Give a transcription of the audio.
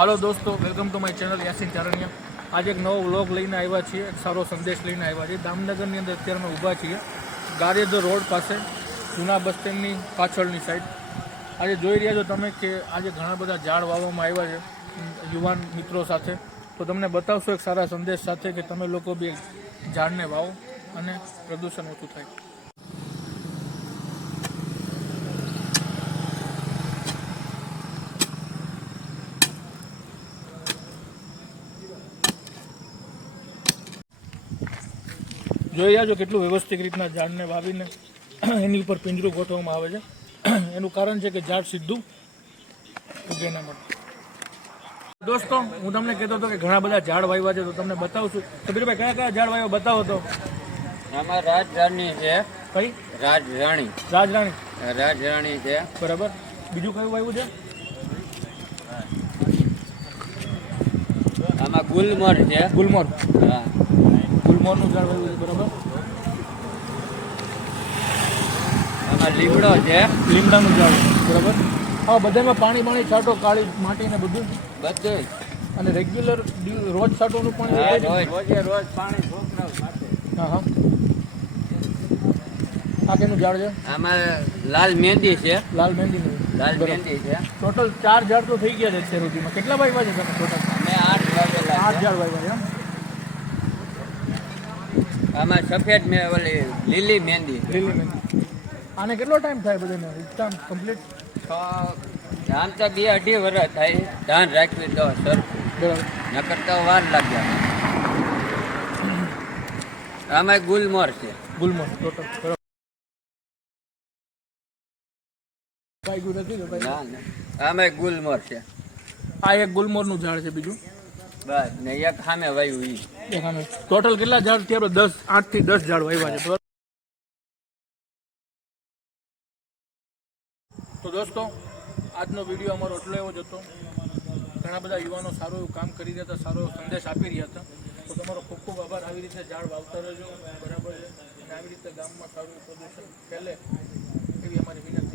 હાલો દોસ્તો, welcome to my channel Yasin Charaniya. આજે એક નવો વ્લોગ લઈને આવ્યા છીએ, એક સારો સંદેશ લઈને આવ્યા છીએ. દામનગરની અંદર અત્યારે અમે ઊભા છીએ ગારેજ રોડ પાસે, જૂના બસ સ્ટેન્ડની પાછળની સાઈડ. આજે જોઈ રહ્યા છો તમે કે આજે ઘણા બધા ઝાડ વાવવામાં આવ્યા છે યુવાન મિત્રો સાથે. તો તમને બતાવશો એક સારા સંદેશ સાથે કે તમે લોકો બી ઝાડને વાવો અને પ્રદૂષણ ઓછું થાય. જોઈ રહ્યા છો કેટલું વ્યવસ્થિત રીતના ઝાડને વાવીને એની ઉપર પિંજરું ગોઠવવામાં આવે છે. એનું કારણ છે કે ઝાડ સીધું ઉગે એના માટે. દોસ્તો, હું તમને કહેતો હતો કે ઘણા બધા ઝાડ વાવ્યા છે, તો તમને બતાવું છું. કબીરભાઈ, કયા કયા ઝાડ વાવ્યા બતાવો તો. આમાં રાજરાણી છે. કઈ? રાજરાણી. રાજરાણી છે. બરાબર. બીજું કયું વાવ્યું છે? આમાં ગુલમોર છે. ગુલમોર. હા, ગુલમોરનું ઝાડ વાવ્યું છે. બરાબર. આમાં લીમડો છે. લીમડાનું ઝાડ. બરાબર. હા, બધામાં પાણી છાંટો, કાળી માટીને બધું બધું. અને રેગ્યુલર રોજ છાંટોનું પાણી. રોજ પાણી છોકરાઓ માટે. હા હા. આ કેનું ઝાડ છે? આમાં લાલ મહેંદી છે. લાલ મહેંદીનું. મહેંદી છે. ટોટલ 4 ઝાડ તો થઈ ગયા છે અત્યાર સુધીમાં. કેટલા વાવ્યા છે તમે ટોટલ? અમે 8 વાવેલા 8 ઝાડ વાવ્યા છે. આમાં સફેદ ઓલી લીલી મહેંદી. લીલી મહેંદી. આને કેટલો ટાઈમ થાય બધાને એકદમ કમ્પ્લીટ? આમ તો 2-2.5 વર્ષ થાય. ધ્યાન રાખવી તો સર, બરાબર. નકર તો વાર લાગ્યા. આમાં ગુલમોર છે. ગુલમોર ટોટલ. બરાબર. કાંઈ નથી ને ભાઈ? ના, આમાં ગુલમોર છે. આ એક ગુલમોરનું ઝાડ છે. બીજું બસ ને એક સામે વાયું ઈ. ટોટલ કેટલા ઝાડ થયા? 8 થી 10 ઝાડ વાવ્યા છે. તો દોસ્તો, આજનો વિડીયો અમારો એટલો એવો જ હતો. ઘણા બધા યુવાનો સારું એવું કામ કરી રહ્યા હતા, સારો એવો સંદેશ આપી રહ્યા હતા. તો તમારો ખૂબ ખૂબ આભાર. આવી રીતે ઝાડ વાવતા રહેજો. બરાબર છે. અને આવી રીતે ગામમાં સારું પ્રદૂષણ ફેલે એવી અમારી વિનંતી.